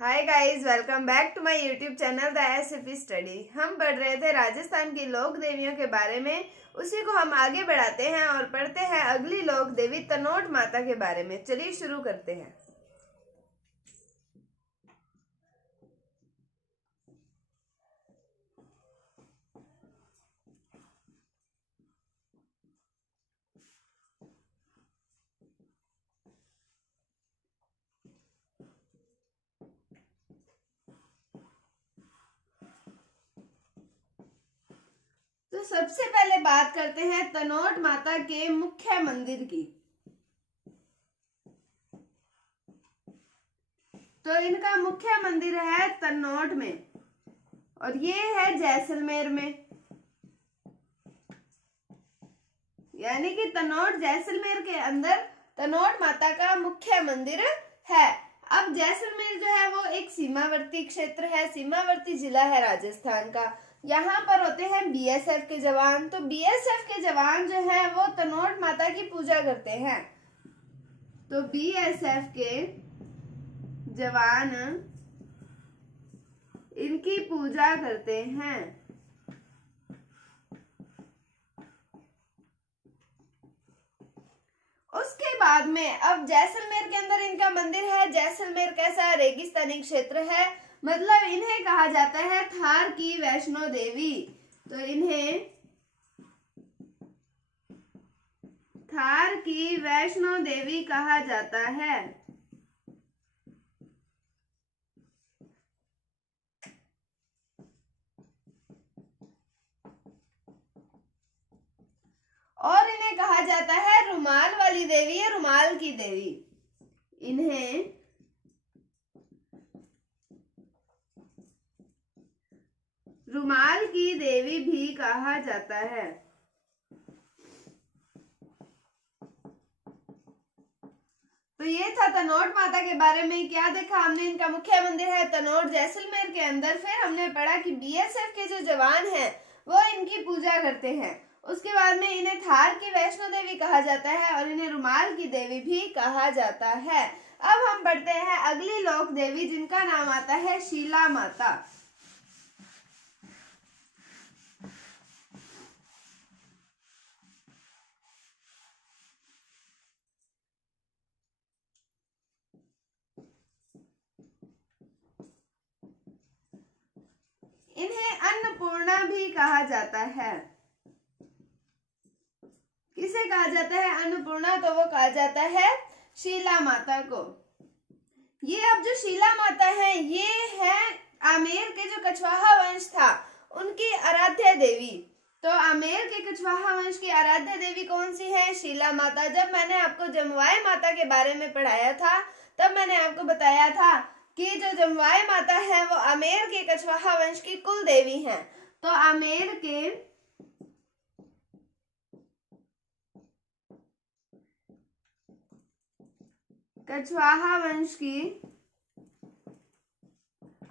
Hi guys, welcome back to my YouTube channel the SFE study. हम पढ़ रहे थे राजस्थान की लोक देवियों के बारे में। उसी को हम आगे बढ़ाते हैं और पढ़ते हैं अगली लोक देवी तनोट माता के बारे में। चलिए शुरू करते हैं। तो सबसे पहले बात करते हैं तनोट माता के मुख्य मंदिर की। तो इनका मुख्य मंदिर है तनोट में और ये है जैसलमेर में, यानी कि तनोट जैसलमेर के अंदर तनोट माता का मुख्य मंदिर है। अब जैसलमेर जो है वो एक सीमावर्ती क्षेत्र है, सीमावर्ती जिला है राजस्थान का। यहाँ पर होते हैं बीएसएफ के जवान। तो बीएसएफ के जवान जो है वो तनोट माता की पूजा करते हैं। तो बीएसएफ के जवान इनकी पूजा करते हैं। उसके बाद में अब जैसलमेर के अंदर इनका मंदिर है। जैसलमेर कैसा रेगिस्तानी क्षेत्र है, मतलब इन्हें कहा जाता है थार की वैष्णो देवी। तो इन्हें थार की वैष्णो देवी कहा जाता है। और इन्हें कहा जाता है रुमाल वाली देवी या रुमाल की देवी। इन्हें रुमाल की देवी भी कहा जाता है। तो ये था तनोट माता के बारे में। क्या देखा हमने, इनका मुख्य मंदिर है तनोट जैसलमेर के अंदर। फिर हमने पढ़ा कि बीएसएफ के जो जवान हैं वो इनकी पूजा करते हैं। उसके बाद में इन्हें थार की वैष्णो देवी कहा जाता है और इन्हें रुमाल की देवी भी कहा जाता है। अब हम पढ़ते हैं अगली लोक देवी जिनका नाम आता है शीला माता। इन्हें अन्नपूर्णा भी कहा जाता है। किसे कहा जाता है अन्नपूर्णा? तो वो कहा जाता है शीला माता को। ये अब जो शीला माता है ये है आमेर के जो कछवाहा वंश था उनकी आराध्य देवी। तो आमेर के कछवाहा वंश की आराध्य देवी कौन सी है? शीला माता। जब मैंने आपको जमवाय माता के बारे में पढ़ाया था तब मैंने आपको बताया था कि जो जमवाय माता है वो आमेर के कछवाहा वंश की कुल देवी हैं। तो आमेर के कछवाहा वंश की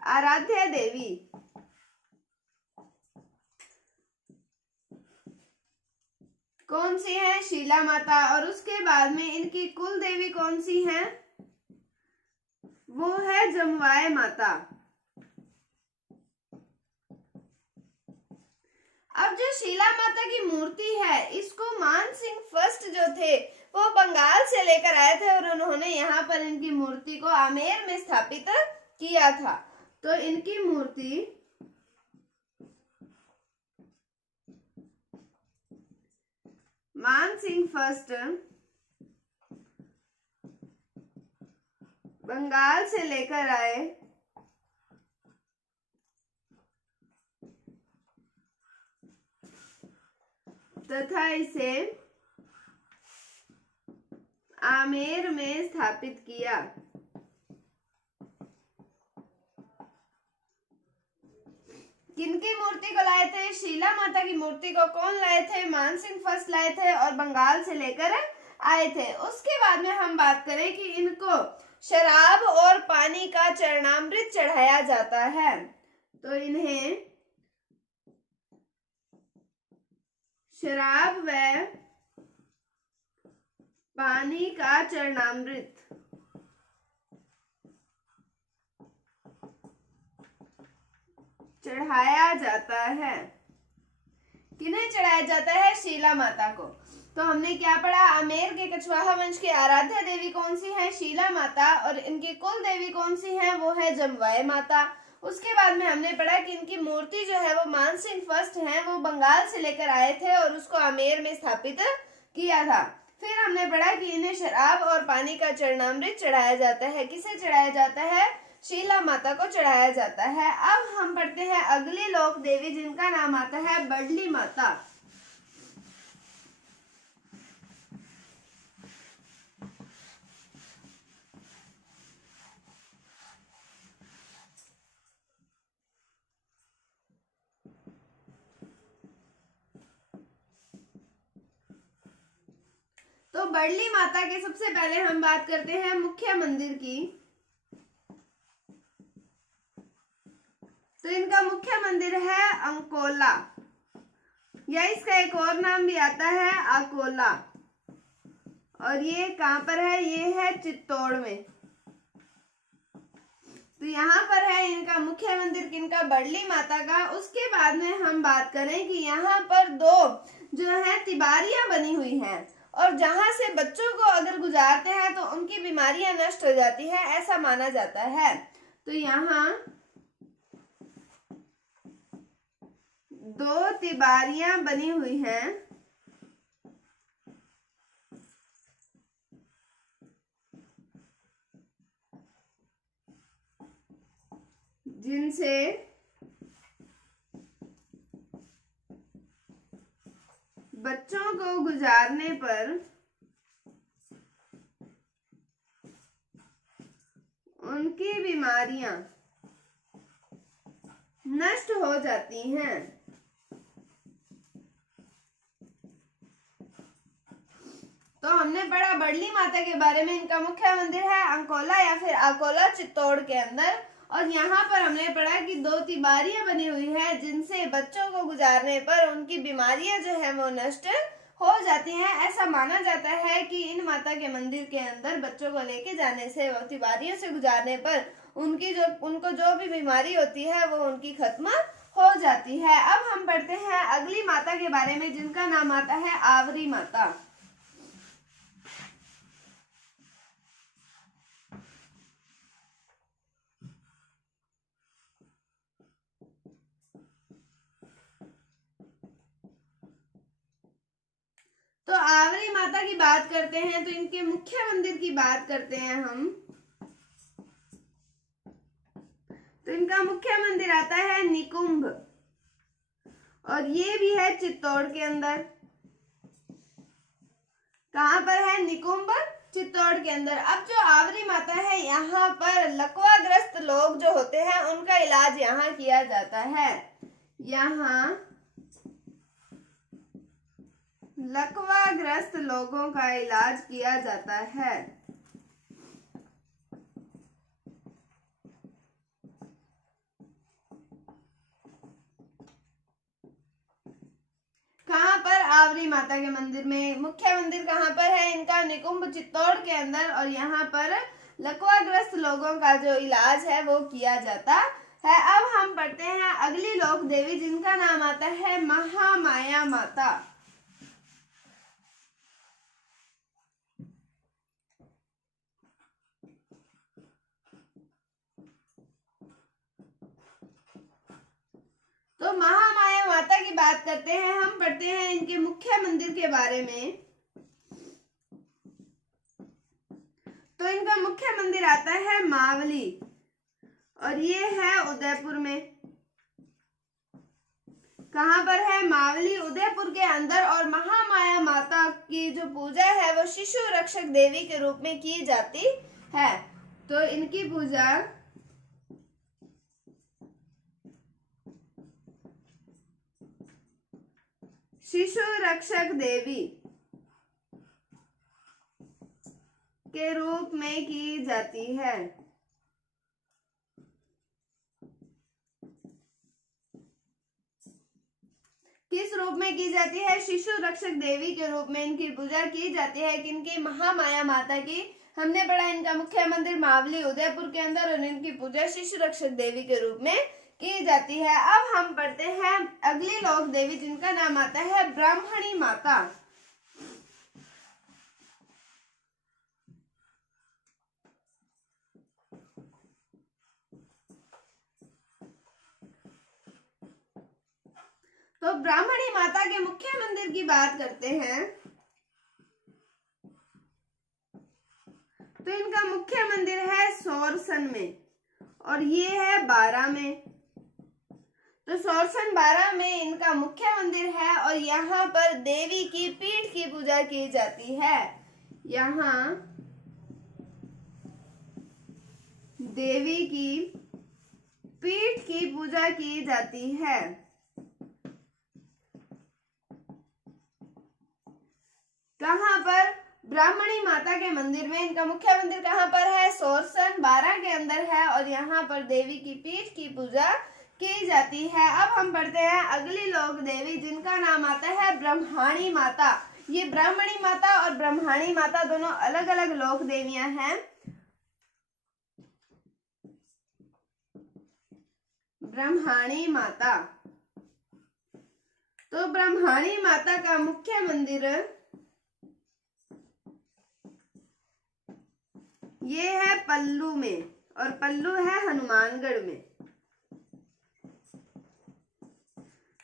आराध्य देवी कौन सी है? शीला माता। और उसके बाद में इनकी कुल देवी कौन सी है? वो है जमवाय माता। अब जो शीला माता की मूर्ति है इसको मान सिंह फर्स्ट जो थे वो बंगाल से लेकर आए थे और उन्होंने यहाँ पर इनकी मूर्ति को आमेर में स्थापित किया था। तो इनकी मूर्ति मान सिंह फर्स्ट बंगाल से लेकर आए तथा इसे आमेर में स्थापित किया। किनकी मूर्ति को लाए थे? शीला माता की मूर्ति को कौन लाए थे? मानसिंह फर्स्ट लाए थे और बंगाल से लेकर आए थे। उसके बाद में हम बात करें कि इनको शराब और पानी का चरणामृत चढ़ाया जाता है। तो इन्हें शराब व पानी का चरणामृत चढ़ाया जाता है। किन्हें चढ़ाया जाता है? शीला माता को। तो हमने क्या पढ़ा? आमेर के कछवाहा वंश की आराध्य देवी कौन सी है? शीला माता। और इनकी कुल देवी कौन सी है? वो है जमवाय माता। उसके बाद में हमने पढ़ा कि इनकी मूर्ति जो है वो मानसिंह फर्स्ट है, वो बंगाल से लेकर आए थे और उसको आमेर में स्थापित किया था। फिर हमने पढ़ा कि इन्हें शराब और पानी का चरणामृत चढ़ाया जाता है। किसे चढ़ाया जाता है? शीला माता को चढ़ाया जाता है। अब हम पढ़ते हैं अगली लोक देवी जिनका नाम आता है बडली माता। तो बडली माता के सबसे पहले हम बात करते हैं मुख्य मंदिर की। तो इनका मुख्य मंदिर है अंकोला, या इसका एक और नाम भी आता है अकोला। और ये कहां पर है? ये है चित्तौड़ में। तो यहाँ पर है इनका मुख्य मंदिर किनका? बडली माता का। उसके बाद में हम बात करें कि यहाँ पर दो जो है तिबारियां बनी हुई हैं, और जहां से बच्चों को अगर गुजारते हैं तो उनकी बीमारियां नष्ट हो जाती है, ऐसा माना जाता है। तो यहाँ दो तिबारियां बनी हुई हैं जिनसे बच्चों को गुजारने पर उनकी बीमारियां नष्ट हो जाती हैं। तो हमने पढ़ा बडली माता के बारे में। इनका मुख्य मंदिर है अंकोला या फिर अकोला, चित्तौड़ के अंदर। और यहाँ पर हमने पढ़ा कि दो तिबारियां बनी हुई है जिनसे बच्चों को गुजारने पर उनकी बीमारियां जो है वो नष्ट हो जाती हैं। ऐसा माना जाता है कि इन माता के मंदिर के अंदर बच्चों को लेके जाने से, तिबारियों से गुजारने पर उनको जो भी बीमारी होती है वो उनकी खत्म हो जाती है। अब हम पढ़ते हैं अगली माता के बारे में जिनका नाम आता है आवरी माता। तो आवरी माता की बात करते हैं तो इनके मुख्य मंदिर की बात करते हैं हम। तो इनका मुख्य मंदिर आता है निकुंभ, और ये भी है चित्तौड़ के अंदर। कहां पर है? निकुंभ, चित्तौड़ के अंदर। अब जो आवरी माता है, यहाँ पर लकवाग्रस्त लोग जो होते हैं उनका इलाज यहाँ किया जाता है। यहाँ लकवाग्रस्त लोगों का इलाज किया जाता है। कहां पर? आवरी माता के मंदिर में। मुख्य मंदिर कहां पर है इनका? निकुंभ, चित्तौड़ के अंदर। और यहाँ पर लकवाग्रस्त लोगों का जो इलाज है वो किया जाता है। अब हम पढ़ते हैं अगली लोक देवी जिनका नाम आता है महामाया माता। तो महामाया माता की बात करते हैं। हम पढ़ते हैं इनके मुख्य मंदिर के बारे में। तो इनका मुख्य मंदिर आता है मावली, और ये है उदयपुर में। कहां पर है? मावली, उदयपुर के अंदर। और महामाया माता की जो पूजा है वो शिशु रक्षक देवी के रूप में की जाती है। तो इनकी पूजा शिशु रक्षक देवी के रूप में की जाती है। किस रूप में की जाती है? शिशु रक्षक देवी के रूप में इनकी पूजा की जाती है। किनकी? महामाया माता की। हमने पढ़ा इनका मुख्य मंदिर मावली उदयपुर के अंदर और इनकी पूजा शिशु रक्षक देवी के रूप में की जाती है। अब हम पढ़ते हैं अगली लोक देवी जिनका नाम आता है ब्राह्मणी माता। तो ब्राह्मणी माता के मुख्य मंदिर की बात करते हैं तो इनका मुख्य मंदिर है सोरसन में और ये है बारा में। तो सोरसन बारा में इनका मुख्य मंदिर है और यहाँ पर देवी की पीठ की पूजा की जाती है। यहाँ देवी की पीठ की पूजा की जाती है। कहाँ पर? ब्राह्मणी माता के मंदिर में। इनका मुख्य मंदिर कहाँ पर है? सोरसन बारा के अंदर है और यहाँ पर देवी की पीठ की पूजा की जाती है। अब हम पढ़ते हैं अगली लोक देवी जिनका नाम आता है ब्रह्माणी माता। ये ब्राह्मणी माता और ब्रह्माणी माता दोनों अलग अलग लोक देवियां हैं। ब्रह्माणी माता, तो ब्रह्माणी माता का मुख्य मंदिर ये है पल्लू में और पल्लू है हनुमानगढ़ में।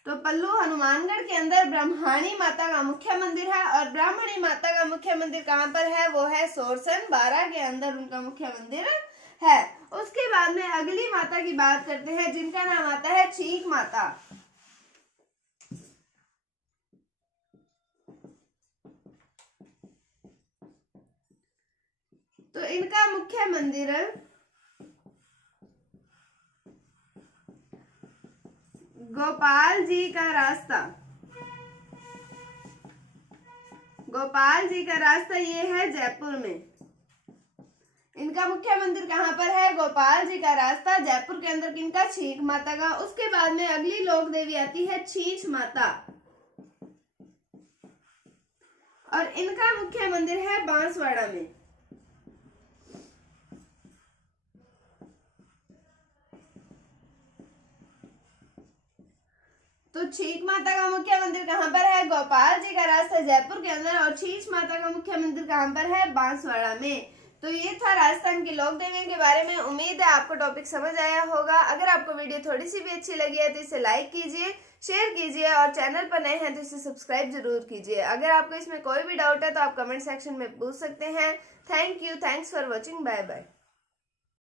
तो पल्लू हनुमानगढ़ के अंदर ब्रह्माणी माता का मुख्य मंदिर है और ब्राह्मणी माता का मुख्य मंदिर कहाँ पर है? वो है सोरसन बारा के अंदर उनका मुख्य मंदिर है। उसके बाद में अगली माता की बात करते हैं जिनका नाम आता है चीक माता। तो इनका मुख्य मंदिर गोपाल जी का रास्ता। गोपाल जी का रास्ता ये है जयपुर में। इनका मुख्य मंदिर कहाँ पर है? गोपाल जी का रास्ता जयपुर के अंदर। किनका? चीक माता का। उसके बाद में अगली लोक देवी आती है छींच माता और इनका मुख्य मंदिर है बांसवाड़ा में। तो छींच माता का मुख्य मंदिर कहाँ पर है? गोपाल जी का रास्ता जयपुर के अंदर और छींच माता का मुख्य मंदिर कहाँ पर है? बांसवाड़ा में। तो ये था राजस्थान की लोक देवियों के बारे में। उम्मीद है आपको टॉपिक समझ आया होगा। अगर आपको वीडियो थोड़ी सी भी अच्छी लगी है तो इसे लाइक कीजिए, शेयर कीजिए और चैनल पर नए हैं तो इसे सब्सक्राइब जरूर कीजिए। अगर आपको इसमें कोई भी डाउट है तो आप कमेंट सेक्शन में पूछ सकते हैं। Thank you, thanks for watching, bye bye.